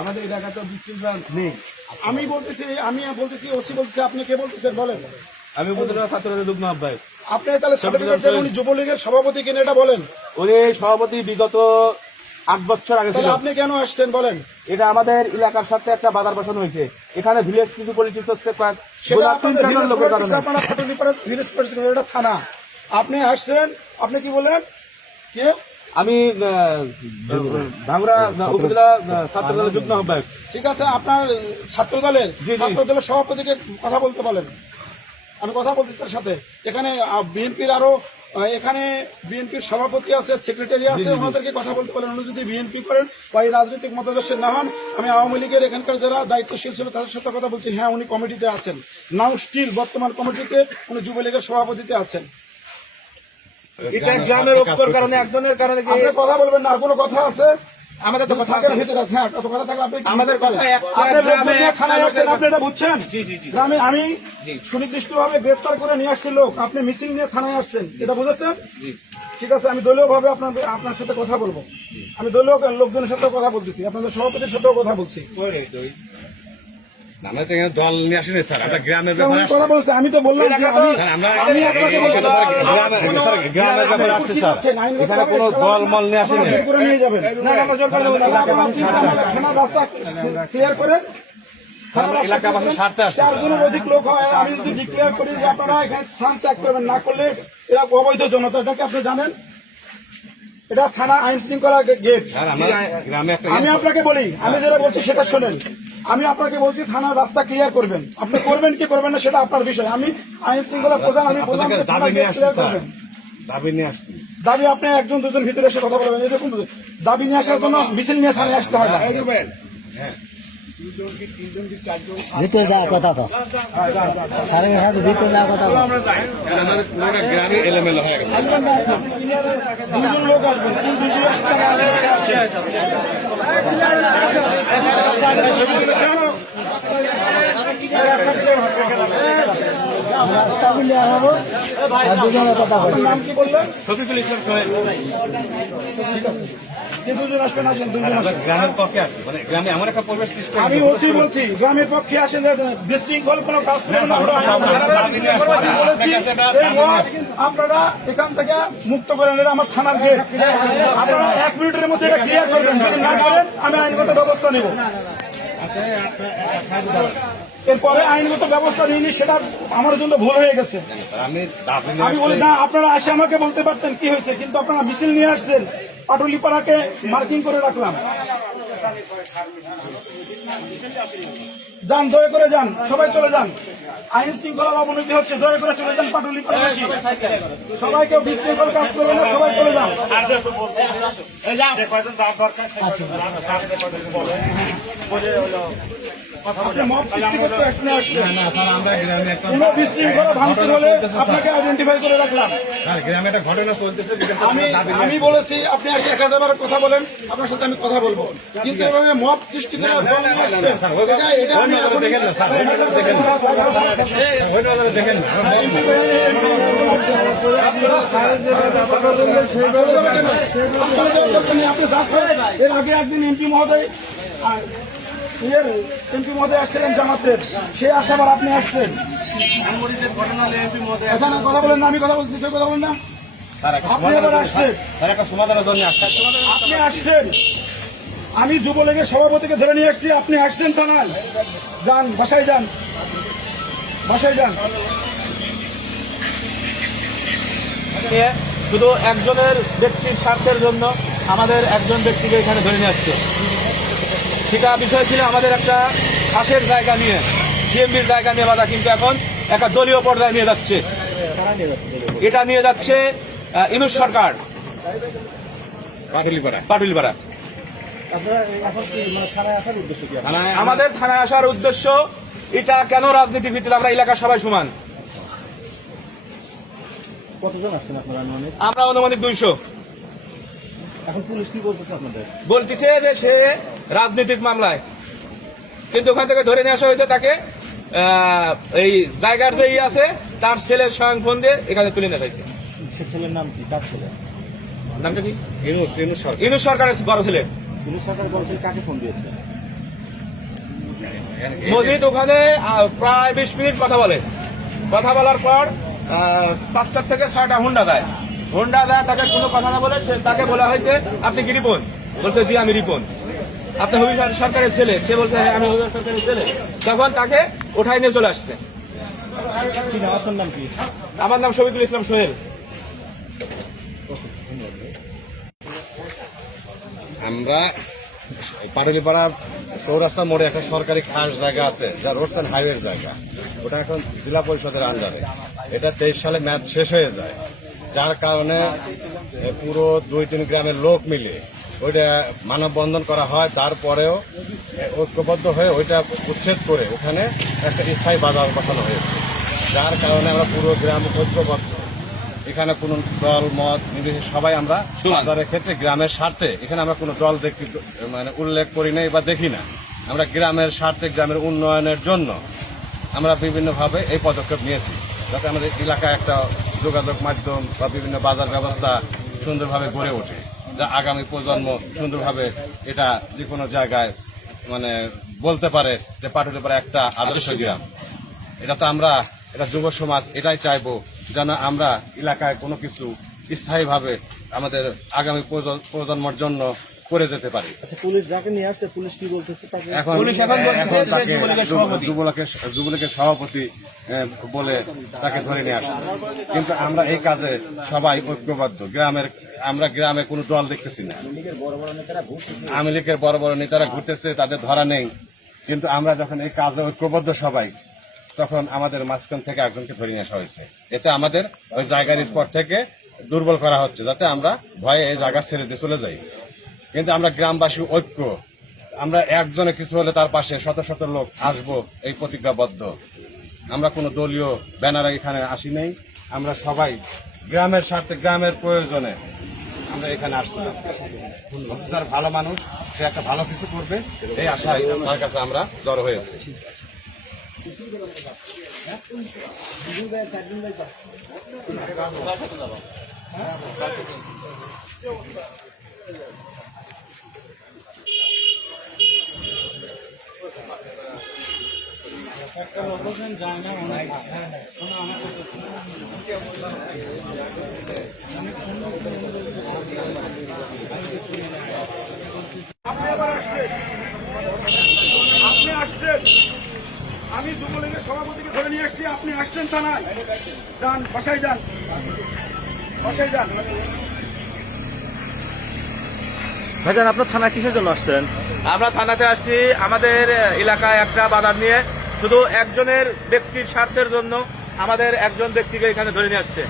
আমাদের এলাকা তো বিশৃঙ্খলা নেই। আমি বলতেছি ওসি বলতেছি, আপনি কে বলতেছেন বলেন? আমি উপজেলা ছাত্রদলের যুগ্ম আহ্বায়ক। আপনি তাহলে সার্টিফিকেট দেন, উনি যুবলীগের সভাপতি কিনা এটা বলেন। উনি সভাপতি বিগত 8 বছর আগে ছিল। তাহলে আপনি কেন আসছেন বলেন? এটা আমাদের এলাকার সাথে একটা বাজার বসানো হয়েছে। এখানে ভিলেজ কিছু পলিটিক্স হচ্ছে সেটা আপনাদের ভিলেজ পরিচিত, এটা থানা। আপনি আসছেন, আপনি কি বলেন? কে? আমি ভাঙড়া উপজেলা ছাত্রদলের যুগ্ম আহ্বায়ক। ঠিক আছে, আপনার ছাত্রদলের সভাপতিকে কথা বলতে বলেন। আমি কথা বলছি তার সাথে। এখানে বিএনপির আরো এখানে বিএনপির সভাপতি আছে, সেক্রেটারি আছে, ওনাদেরকে কথা বলতে পারেন। উনি যদি বিএনপি করেন বা এই রাজনৈতিক মতাদর্শের না হন, আমি আওয়ামী লীগের এখানকার যারা দায়িত্বশীল ছিল তাদের সাথে কথা বলছি। হ্যাঁ, উনি কমিটিতে আছেন, নাও স্টিল বর্তমান কমিটিতে উনি যুবলীগের সভাপতিতে আছেন। এটা গ্রামের ঐক্যের কারণে, একজনের কারণে আপনি কথা বলবেন না। আর কোনো কথা আছে? আমাদের তো কথা ভিতরে আছে। হ্যাঁ, কথা থাকলে আপনি আমাদের কথা থানায় আসছেন, আপনি এটা বুঝছেন? গ্রামে আমি সুনির্দিষ্টভাবে গ্রেফতার করে নিয়ে আসছি লোক, আপনি মিছিল নিয়ে থানায় আসছেন, এটা বুঝেছেন? ঠিক আছে, আমি দলীয় ভাবে আপনার সাথে কথা বলবো। আমি দলীয় লোকজনের সাথেও কথা বলতেছি, আপনাদের সভাপতির সাথেও কথা বলছি। দল নিয়ে আসেনি স্যার, আমরা গ্রামের ব্যাপারে কথা বলছি। আমি তো বললাম যে গ্রামের ব্যাপারে আসছি স্যার, এখানে কোনো দল মল নিয়ে আসেনি। করে নিয়ে যাবেন, রাস্তা ক্লিয়ার করেন। এলাকাবাসীর স্বার্থে আসছে। 4 জনের অধিক লোক হয়, আমি যদি ডিক্লেয়ার করি যে আপনারা এখানে স্থান ত্যাগ করবেন, না করলে এরা অবৈধ জনতা, এটাকে আপনি জানেন? এটা থানা আইন শৃঙ্খলা গেট। আমি আপনাকে বলি, আমি যেটা বলছি সেটা শোনেন। আমি আপনাকে বলছি থানার রাস্তা ক্লিয়ার করবেন, আপনি করবেন কি করবেন না সেটা আপনার বিষয়। আমি আইন শৃঙ্খলা প্রধান, আমি প্রধান দাবি নিয়ে আসছি স্যার, দাবি নিয়ে আসছি। দাবি আপনি 1 2 জন ভিতরে এসে কথা বলবেন। এরকম দাবি নিয়ে আসার জন্য মিছিল নিয়ে থানায় আসতে হয় না। ভিতরে যাওয়ার কথা তো স্যারের সাথে ভিতরে যাওয়ার কথা তো গ্রামে এলোমেলো হয়ে গেছে। 2 জন লোক আসবেন, নাম কি বললেন? শফিকুল ইসলাম সোহেল। ঠিক আছে, যে 2 জন আসবেন, আসেন 2 জন আসেন। গ্রামের পক্ষে আসছে, মানে গ্রামে এমন একটা পরিবেশ সৃষ্টি আমি ওসি বলছি, গ্রামের পক্ষে আসেন, বিশৃঙ্খল কোনো কাজ করবেন না। আপনারা এখান থেকে মুক্ত করেন, এটা আমার থানার গেট। আপনারা 1 মিনিটের মধ্যে এটা ক্লিয়ার করবেন, যদি না করেন আমি আইনগত ব্যবস্থা নেব। এরপরে আইনগত ব্যবস্থা নিইনি, সেটা আমার জন্য ভুল হয়ে গেছে। আমি বলি না, আপনারা আসে আমাকে বলতে পারতেন কি হয়েছে, কিন্তু আপনারা মিছিল নিয়ে আসছেন। পাটুলিপাড়াকে মার্কিং করে রাখলাম। যান, দয়া করে যান, সবাই চলে যান। আইন শৃঙ্খলার অবনতি হচ্ছে, দয়া করে চলে যান পাটুলিপাড়া। সবাইকে বিশৃঙ্খল কাজ করবে না, সবাই চলে যান। মব সৃষ্টি করতে আসছেন, কোনো বিশৃঙ্খলা ভাঙতে হলে আপনাকে আইডেন্টিফাই করে রাখলাম। গ্রামে একটা ঘটনা চলতেছে। আমি বলেছি আপনি এসে 1000 বার কথা বলেন, আপনার সাথে আমি কথা বলবো, কিন্তু এভাবে মব সৃষ্টি করে দেখেন না স্যার, দেখেন না আপনি এর আগে একদিন এমপি মহোদয় আসছিলেন জামাতের, সে আসাবার আপনি আসছেন। এখানে কথা বলেন না, আমি কথা বলছি, কেউ কথা বলেন না। আপনি আবার আসছেন, সমাধানের জন্য আসছে। আপনি আসছেন। আমি যুবলীগের সভাপতিকে ধরে নিয়ে আসছি, আপনি আসছেন থানায়। যান, বাসায় যান, বাসায় যান। শুধু একজনের ব্যক্তির স্বার্থের জন্য আমাদের একজন ব্যক্তিকে এখানে ধরে নিয়ে আসছে। সেটা বিষয় ছিল আমাদের একটা খাসের জায়গা নিয়ে, সিএমবির জায়গা নিয়ে বাধা, কিন্তু এখন একটা দলীয় পর্যায়ে নিয়ে যাচ্ছে। এটা নিয়ে যাচ্ছে ইনুস সরকার, পাটুলিপাড়া। আমাদের থানায় আসার উদ্দেশ্য এটা কেন রাজনীতি ভিত্তিতে, আমরা এলাকার সবাই সমান। কতজন আসছেন আপনারা? আমরা অনুমানিক 200। এখন পুলিশ কি বলতেছে আপনাদের? বলতেছে যে সে রাজনৈতিক মামলায়, কিন্তু ওখান থেকে ধরে নিয়ে আসা হয়েছে তাকে। এই জায়গার যে আছে তার ছেলের স্বয়ং ফোন দিয়ে এখানে তুলে নিয়ে যাচ্ছে। সে ছেলের নাম কি? তার ছেলে নামটা কি? ইউনুস সরকার। ইউনুস সরকারের বড় ছেলে ইউনুস সরকার বলছেন কাকে ফোন দিয়েছে? মজিদ ওখানে প্রায় 20 মিনিট কথা বলে। কথা বলার পর 5টা থেকে 6টা হুন্ডা দেয়। তাকে কোনো কথা না বলে তাকে বলা হয়েছে আপনি কি রিপন? বলছে জি আমি রিপন। আপনি হবি সরকারের ছেলে? সে বলছে হ্যাঁ আমি হবি সরকারের ছেলে। তখন তাকে উঠাই নিয়ে চলে আসছে। কি নাম, আপনার নাম কি? আমার নাম শফিকুল ইসলাম সোহেল। আমরা পাটুলিপাড়া চৌরাস্তা মোড়ে একটা সরকারি খাস জায়গা আছে, যা রোডস অ্যান্ড হাইওয়ের জায়গা। ওটা এখন জেলা পরিষদের আন্ডারে। এটা 23 সালে মেয়াদ শেষ হয়ে যায়, যার কারণে পুরো 2-3 গ্রামের লোক মিলে ওইটা মানববন্ধন করা হয়। তারপরেও ঐক্যবদ্ধ হয়ে ওইটা উচ্ছেদ করে ওখানে একটা স্থায়ী বাজার বসানো হয়েছে, যার কারণে আমরা পুরো গ্রাম ঐক্যবদ্ধ। এখানে কোনো দল মত নির্বিশেষে সবাই আমরা বাজারের ক্ষেত্রে গ্রামের স্বার্থে এখানে আমরা কোনো দল দেখি মানে উল্লেখ করি নাই বা দেখি না। আমরা গ্রামের স্বার্থে গ্রামের উন্নয়নের জন্য আমরা বিভিন্নভাবে এই পদক্ষেপ নিয়েছি, যাতে আমাদের এলাকায় একটা যোগাযোগ মাধ্যম বা বিভিন্ন বাজার ব্যবস্থা সুন্দরভাবে গড়ে ওঠে, যা আগামী প্রজন্ম সুন্দরভাবে এটা যে কোনো জায়গায় মানে বলতে পারে যে পাটুলিপাড়া একটা আদর্শ গ্রাম। এটা তো আমরা এটা যুব সমাজ এটাই চাইবো, যেন আমরা এলাকায় কোনো কিছু স্থায়ীভাবে আমাদের আগামী প্রজন্মের জন্য করে যেতে পারি। আচ্ছা, পুলিশ যাকে নিয়ে আসছে, পুলিশ কি বলতেছে তাকে? এখন পুলিশ এখন বলতেছে এখন তাকে সে যুবলীগের সভাপতি। যুবলীগের সভাপতি বলে তাকে ধরে নিয়ে আসছে। কিন্তু আমরা এই কাজে সবাই ঐক্যবদ্ধ। আমরা গ্রামে কোনো দল দেখতেছি না। আওয়ামী লীগের বড় বড় নেতারা ঘুরতেছে, তাদের ধরা নেই। কিন্তু আমরা যখন এই কাজে ঐক্যবদ্ধ সবাই, তখন আমাদের মাঝখান থেকে একজনকে ধরে নিয়ে আসা হয়েছে। এটা আমাদের ওই জায়গার স্পট থেকে দুর্বল করা হচ্ছে, যাতে আমরা ভয়ে এই জায়গা ছেড়ে দিয়ে চলে যাই। কিন্তু আমরা গ্রামবাসী ঐক্য, আমরা একজনের কিছু হলে তার পাশে শত শত লোক আসবো, এই প্রতিজ্ঞাবদ্ধ। আমরা কোনো দলীয় ব্যানারে এখানে আসি নাই। আমরা সবাই গ্রামের স্বার্থে গ্রামের প্রয়োজনে আমরা এখানে আসছিলাম। স্যার ভালো মানুষ, সে একটা ভালো কিছু করবে এই আশায় তার কাছে আমরা জড়ো হয়েছি। আপনি আবার আসলেন, আপনি আসলেন। আমি যুবলীগের সভাপতিকে ধরে নিয়ে আসছি, আপনি আসলেন থানায়। যান বাসায় যান, বাসায় যান। ভাইজান, আপনার থানা কিসের জন্য আসছেন? আমরা থানাতে আসছি আমাদের এলাকায় একটা বাজার নিয়ে, শুধু একজনের ব্যক্তির স্বার্থের জন্য আমাদের একজন ব্যক্তিকে এখানে ধরে নিয়ে আসছে।